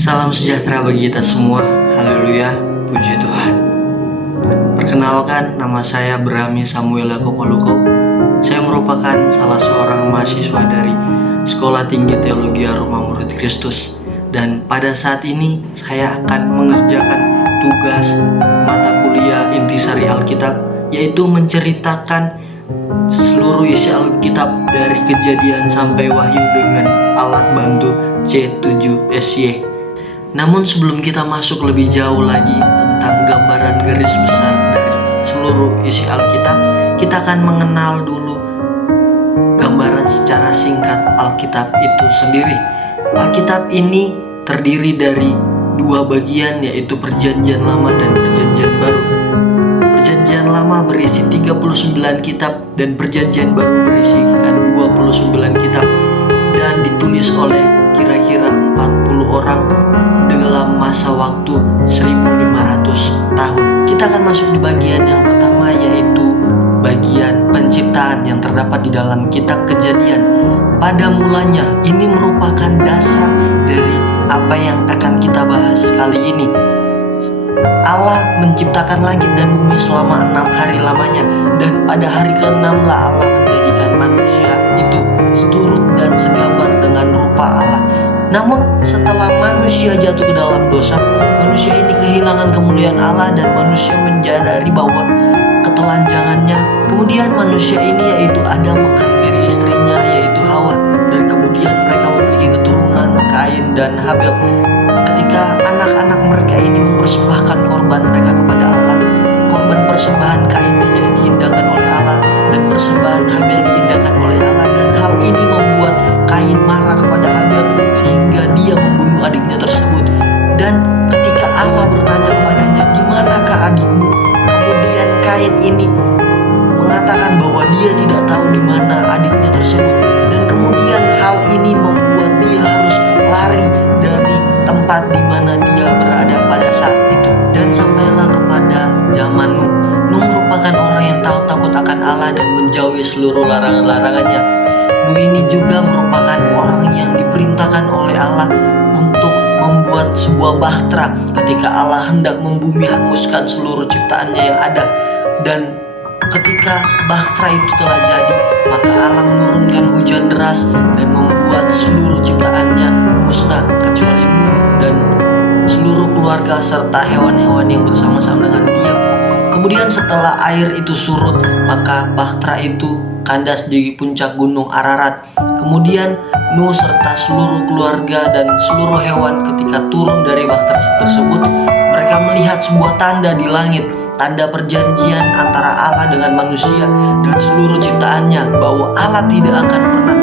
Salam sejahtera bagi kita semua. Haleluya, puji Tuhan. Perkenalkan, nama saya Brahmi Samuel Yakopoluko. Saya merupakan salah seorang mahasiswa dari Sekolah Tinggi Teologi Aroma Murid Kristus. Dan pada saat ini saya akan mengerjakan tugas mata kuliah Intisari Alkitab, yaitu menceritakan seluruh isi Alkitab dari Kejadian sampai Wahyu dengan alat bantu C7SY. Namun sebelum kita masuk lebih jauh lagi tentang gambaran garis besar dari seluruh isi Alkitab, kita akan mengenal dulu gambaran secara singkat Alkitab itu sendiri. Alkitab ini terdiri dari dua bagian, yaitu Perjanjian Lama dan Perjanjian Baru. Perjanjian Lama berisi 39 kitab dan Perjanjian Baru berisikan 29 kitab dan ditulis oleh kira-kira 40 orang dalam masa waktu 1500 tahun. Kita akan masuk di bagian yang pertama, yaitu bagian penciptaan yang terdapat di dalam kitab Kejadian. Pada mulanya, ini merupakan dasar dari apa yang akan kita bahas kali ini. Allah menciptakan langit dan bumi selama 6 hari lamanya, dan pada hari ke-6 lah Allah menjadikan manusia itu seturut dan segambar dengan rupa Allah. Namun setelah manusia jatuh ke dalam dosa, manusia ini kehilangan kemuliaan Allah dan manusia menyadari bahwa ketelanjangannya. Kemudian manusia ini, yaitu Adam, menghampiri istrinya yaitu Hawa, dan kemudian mereka memiliki keturunan Kain dan Habel. Ketika anak-anak mereka ini mempersembahkan korban mereka kepada Allah, korban persembahan Kain tidak diindahkan oleh Allah dan persembahan Habel diindahkan oleh Allah, dan hal ini membuat Kain marah kepada Habel sehingga dia membunuh adiknya tersebut. Dan ketika Allah bertanya kepadanya, "Di manakah adikmu?" Kemudian Kain ini mengatakan bahwa dia tidak tahu di mana adiknya tersebut, dan kemudian hal ini membuat dia harus lari dari tempat di mana dia berada pada saat itu. Dan sampailah kepada zaman Nuh. Nuh merupakan orang yang tahu takut akan Allah dan menjauhi seluruh larangan-larangannya. Nuh ini juga merupakan orang yang diperintahkan oleh Allah untuk membuat sebuah bahtera ketika Allah hendak membumi hanguskan seluruh ciptaannya yang ada. Dan ketika bahtera itu telah jadi, maka Allah menurunkan hujan deras dan membuat seluruh ciptaannya musnah kecuali Nuh dan seluruh keluarga serta hewan-hewan yang bersama-sama dengan dia. Kemudian setelah air itu surut, maka bahtera itu kandas di puncak gunung Ararat. Kemudian Nuh serta seluruh keluarga dan seluruh hewan ketika turun dari bahtera tersebut, mereka melihat sebuah tanda di langit, tanda perjanjian antara Allah dengan manusia dan seluruh ciptaannya, bahwa Allah tidak akan pernah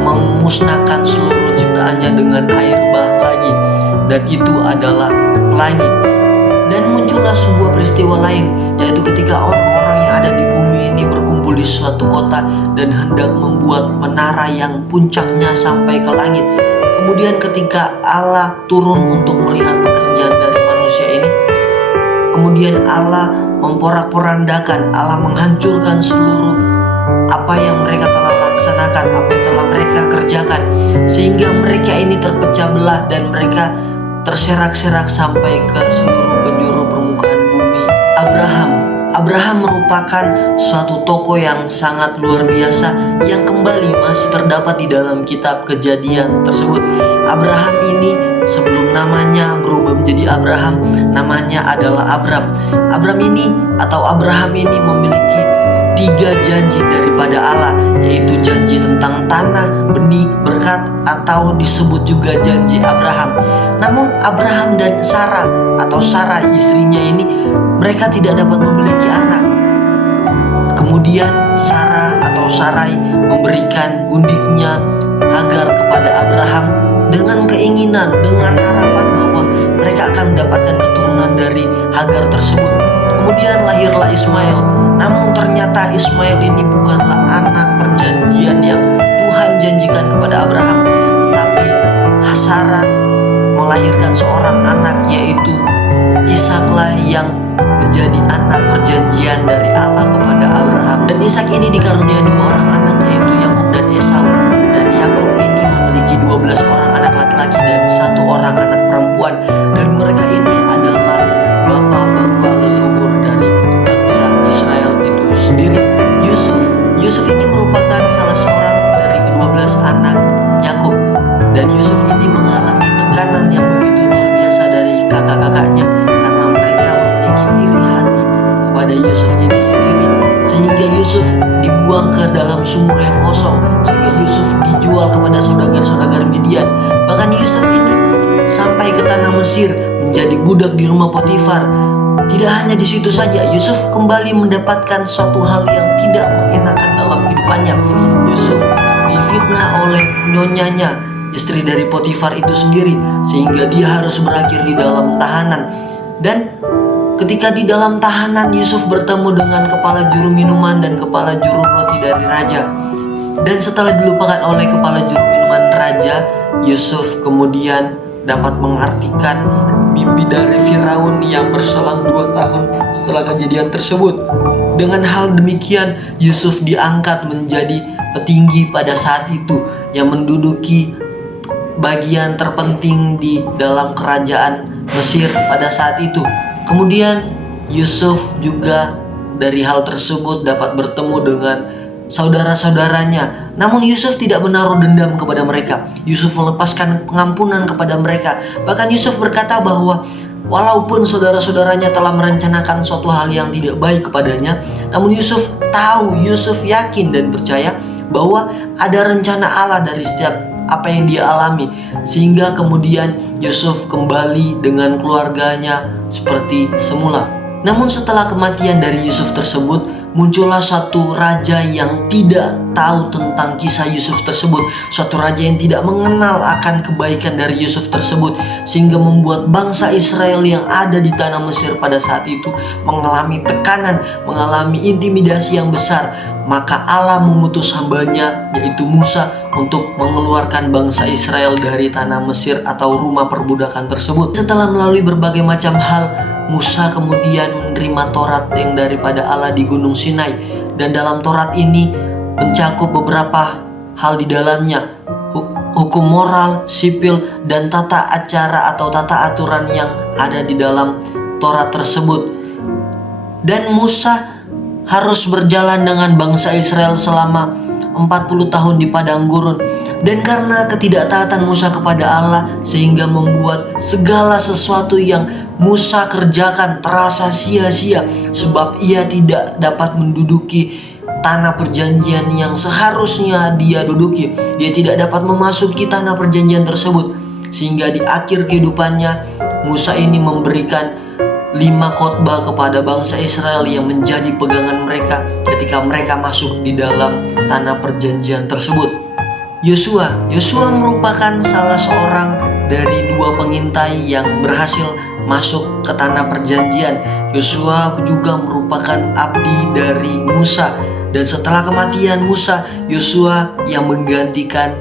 memusnahkan seluruh ciptaannya dengan air bah lagi, dan itu adalah pelangi. Dan muncullah sebuah peristiwa lain, yaitu ketika orang-orang yang ada di bumi ini berkumpul di suatu kota dan hendak membuat menara yang puncaknya sampai ke langit. Kemudian ketika Allah turun untuk melihat pekerjaan dari manusia ini, kemudian Allah memporak-porandakan, Allah menghancurkan seluruh apa yang mereka telah laksanakan, apa yang telah mereka kerjakan, sehingga mereka ini terpecah belah dan mereka terserak-serak sampai ke seluruh penjuru permukaan bumi. Abraham merupakan suatu tokoh yang sangat luar biasa yang kembali masih terdapat di dalam kitab Kejadian tersebut. Abraham ini sebelum namanya berubah menjadi Abraham, namanya adalah Abram. Abraham ini memiliki 3 janji daripada Allah, yaitu janji tentang tanah, benih, berkat, atau disebut juga janji Abraham. Namun Abraham dan Sarah istrinya ini, mereka tidak dapat memiliki anak. Kemudian Sarai memberikan gundiknya Hagar kepada Abraham dengan keinginan, dengan harapan bahwa mereka akan mendapatkan keturunan dari Hagar tersebut. Kemudian lahirlah Ismail. Namun ternyata Ismail ini bukanlah anak perjanjian yang Tuhan janjikan kepada Abraham, tetapi Sarah melahirkan seorang anak, yaitu Ishaklah yang menjadi anak perjanjian dari Allah kepada Abraham. Dan Ishak ini dikaruniai 2 orang anak, yaitu Yakub dan Esau. Dan Yakub ini memiliki 12 orang anak laki-laki dan 1 orang anak perempuan. kakaknya karena mereka memiliki iri hati kepada Yusuf ini sendiri, sehingga Yusuf dibuang ke dalam sumur yang kosong, sehingga Yusuf dijual kepada saudagar-saudagar Midian. Bahkan Yusuf ini sampai ke tanah Mesir menjadi budak di rumah Potifar. Tidak hanya di situ saja, Yusuf kembali mendapatkan suatu hal yang tidak mengenakan dalam kehidupannya. Yusuf difitnah oleh nyonyanya, istri dari Potifar itu sendiri, sehingga dia harus berakhir di dalam tahanan. Dan ketika di dalam tahanan, Yusuf bertemu dengan kepala juru minuman dan kepala juru roti dari raja. Dan setelah dilupakan oleh kepala juru minuman raja, Yusuf kemudian dapat mengartikan mimpi dari Firaun yang berselang 2 tahun setelah kejadian tersebut. Dengan hal demikian, Yusuf diangkat menjadi petinggi pada saat itu yang menduduki bagian terpenting di dalam kerajaan Mesir pada saat itu. Kemudian Yusuf juga dari hal tersebut dapat bertemu dengan saudara-saudaranya. Namun Yusuf tidak menaruh dendam kepada mereka. Yusuf melepaskan pengampunan kepada mereka. Bahkan Yusuf berkata bahwa walaupun saudara-saudaranya telah merencanakan suatu hal yang tidak baik kepadanya, namun Yusuf tahu, Yusuf yakin dan percaya bahwa ada rencana Allah dari setiap apa yang dia alami, sehingga kemudian Yusuf kembali dengan keluarganya seperti semula. Namun setelah kematian dari Yusuf tersebut, muncullah satu raja yang tidak tahu tentang kisah Yusuf tersebut, suatu raja yang tidak mengenal akan kebaikan dari Yusuf tersebut, sehingga membuat bangsa Israel yang ada di tanah Mesir pada saat itu mengalami tekanan, mengalami intimidasi yang besar. Maka Allah mengutus hambanya, yaitu Musa, untuk mengeluarkan bangsa Israel dari tanah Mesir atau rumah perbudakan tersebut. Setelah melalui berbagai macam hal, Musa kemudian menerima Taurat yang daripada Allah di Gunung Sinai. Dan dalam Taurat ini mencakup beberapa hal di dalamnya, hukum moral, sipil, dan tata acara atau tata aturan yang ada di dalam Taurat tersebut. Dan Musa harus berjalan dengan bangsa Israel selama 40 tahun di padang gurun. Dan karena ketidaktaatan Musa kepada Allah, sehingga membuat segala sesuatu yang Musa kerjakan terasa sia-sia, sebab ia tidak dapat menduduki tanah perjanjian yang seharusnya dia duduki. Dia tidak dapat memasuki tanah perjanjian tersebut, sehingga di akhir kehidupannya Musa ini memberikan 5 khotbah kepada bangsa Israel yang menjadi pegangan mereka ketika mereka masuk di dalam tanah perjanjian tersebut. Yosua merupakan salah seorang dari 2 pengintai yang berhasil masuk ke tanah perjanjian. Yosua juga merupakan abdi dari Musa, dan setelah kematian Musa, Yosua yang menggantikan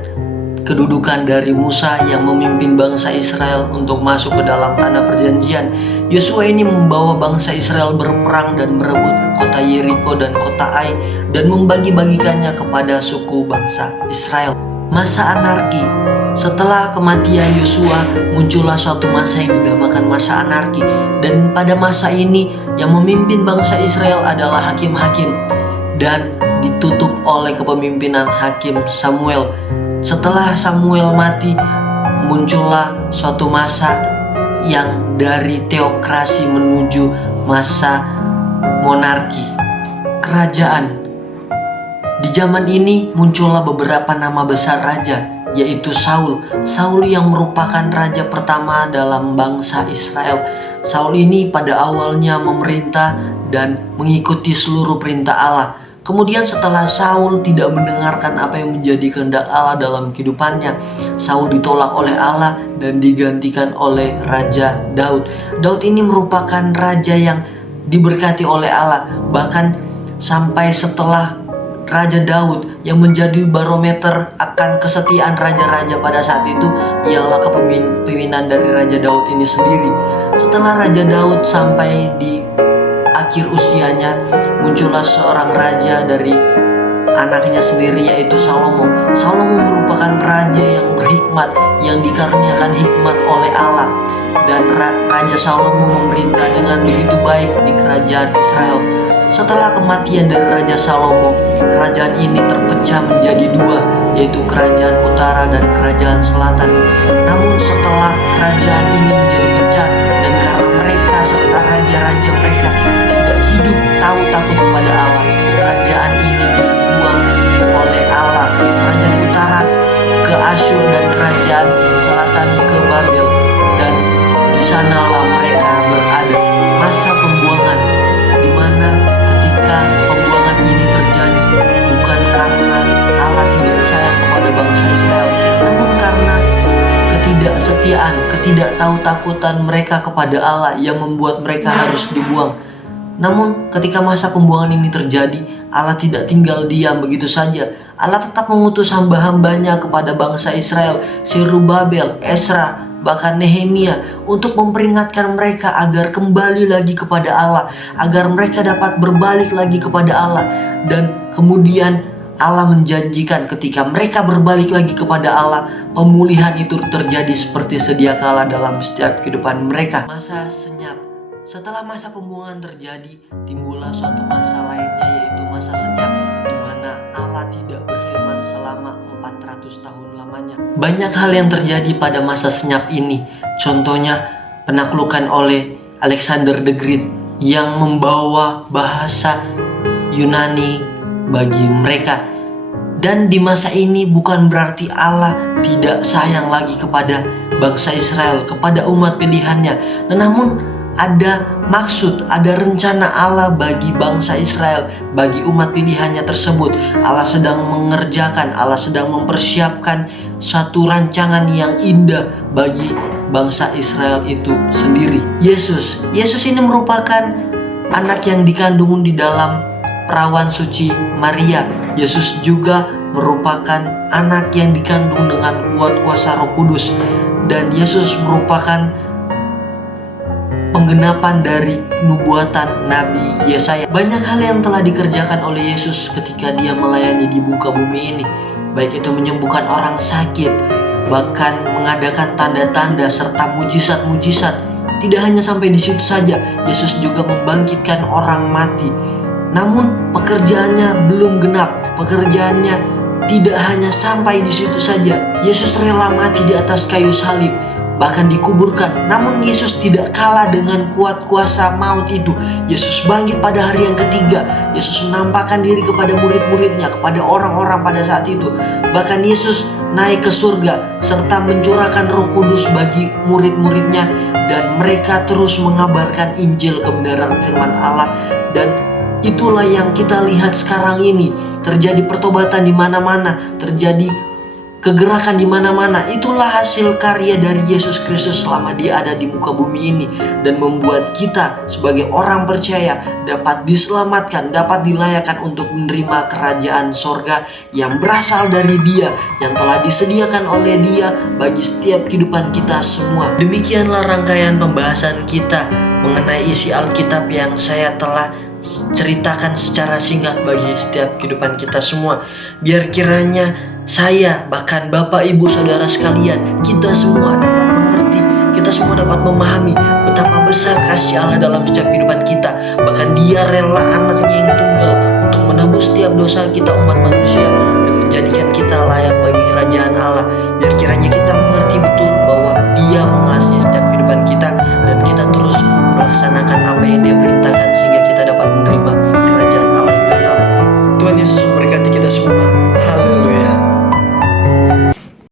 kedudukan dari Musa yang memimpin bangsa Israel untuk masuk ke dalam tanah perjanjian. Yosua ini membawa bangsa Israel berperang dan merebut kota Yeriko dan kota Ai, dan membagi-bagikannya kepada suku bangsa Israel. Masa anarki. Setelah kematian Yosua, muncullah suatu masa yang dinamakan masa anarki. Dan pada masa ini yang memimpin bangsa Israel adalah hakim-hakim, dan ditutup oleh kepemimpinan Hakim Samuel. Setelah Samuel mati, muncullah suatu masa yang dari teokrasi menuju masa monarki, kerajaan. Di zaman ini muncullah beberapa nama besar raja, yaitu Saul. Saul yang merupakan raja pertama dalam bangsa Israel. Saul ini pada awalnya memerintah dan mengikuti seluruh perintah Allah. Kemudian setelah Saul tidak mendengarkan apa yang menjadi kehendak Allah dalam kehidupannya, Saul ditolak oleh Allah dan digantikan oleh Raja Daud. Daud ini merupakan raja yang diberkati oleh Allah. Bahkan sampai setelah Raja Daud yang menjadi barometer akan kesetiaan raja-raja pada saat itu ialah kepemimpinan dari Raja Daud ini sendiri. Setelah Raja Daud sampai di akhir usianya, muncullah seorang raja dari anaknya sendiri, yaitu Salomo. Salomo merupakan raja yang berhikmat, yang dikaruniakan hikmat oleh Allah. Dan Raja Salomo memerintah dengan begitu baik di kerajaan Israel. Setelah kematian dari Raja Salomo, kerajaan ini terpecah menjadi 2, yaitu kerajaan utara dan kerajaan selatan. Namun setelah kerajaan ini menjadi pecah dan karena ketidaksetiaan, ketidaktahu-takutan mereka kepada Allah yang membuat mereka harus dibuang. Namun ketika masa pembuangan ini terjadi, Allah tidak tinggal diam begitu saja. Allah tetap mengutus hamba-hambanya kepada bangsa Israel, Zerubabel, Ezra, bahkan Nehemia, untuk memperingatkan mereka agar kembali lagi kepada Allah, agar mereka dapat berbalik lagi kepada Allah. Dan kemudian Allah menjanjikan ketika mereka berbalik lagi kepada Allah, pemulihan itu terjadi seperti sedia kala dalam setiap kehidupan mereka. Masa senyap. Setelah masa pembuangan terjadi, timbullah suatu masa lainnya, yaitu masa senyap, di mana Allah tidak berfirman selama 400 tahun lamanya. Banyak hal yang terjadi pada masa senyap ini. Contohnya penaklukan oleh Alexander the Great yang membawa bahasa Yunani bagi mereka. Dan di masa ini bukan berarti Allah tidak sayang lagi kepada bangsa Israel, kepada umat pilihannya. Namun ada maksud, ada rencana Allah bagi bangsa Israel, bagi umat pilihannya tersebut. Allah sedang mengerjakan, Allah sedang mempersiapkan suatu rancangan yang indah bagi bangsa Israel itu sendiri. Yesus ini merupakan anak yang dikandung di dalam perawan suci Maria. Yesus juga merupakan anak yang dikandung dengan kuat kuasa Roh Kudus, dan Yesus merupakan penggenapan dari nubuatan Nabi Yesaya. Banyak hal yang telah dikerjakan oleh Yesus ketika dia melayani di muka bumi ini, baik itu menyembuhkan orang sakit, bahkan mengadakan tanda-tanda serta mujizat-mujizat. Tidak hanya sampai di situ saja, Yesus juga membangkitkan orang mati. Namun pekerjaannya belum genap, pekerjaannya tidak hanya sampai di situ saja. Yesus rela mati di atas kayu salib, bahkan dikuburkan. Namun Yesus tidak kalah dengan kuat kuasa maut itu. Yesus bangkit pada hari yang ketiga. Yesus menampakkan diri kepada murid-muridnya, kepada orang-orang pada saat itu. Bahkan Yesus naik ke surga serta mencurahkan Roh Kudus bagi murid-muridnya, dan mereka terus mengabarkan Injil kebenaran firman Allah. Dan itulah yang kita lihat sekarang ini. Terjadi pertobatan di mana-mana, terjadi kegerakan di mana-mana. Itulah hasil karya dari Yesus Kristus selama dia ada di muka bumi ini, dan membuat kita sebagai orang percaya dapat diselamatkan, dapat dilayakkan untuk menerima kerajaan sorga yang berasal dari Dia, yang telah disediakan oleh Dia bagi setiap kehidupan kita semua. Demikianlah rangkaian pembahasan kita mengenai isi Alkitab yang saya telah ceritakan secara singkat bagi setiap kehidupan kita semua. Biar kiranya saya, bahkan Bapak, Ibu, Saudara sekalian, kita semua dapat mengerti, kita semua dapat memahami betapa besar kasih Allah dalam setiap kehidupan kita. Bahkan Dia rela anaknya yang tunggal untuk menebus setiap dosa kita umat manusia dan menjadikan kita layak bagi kerajaan Allah. Biar kiranya kita mengerti betul bahwa Dia mengasihi setiap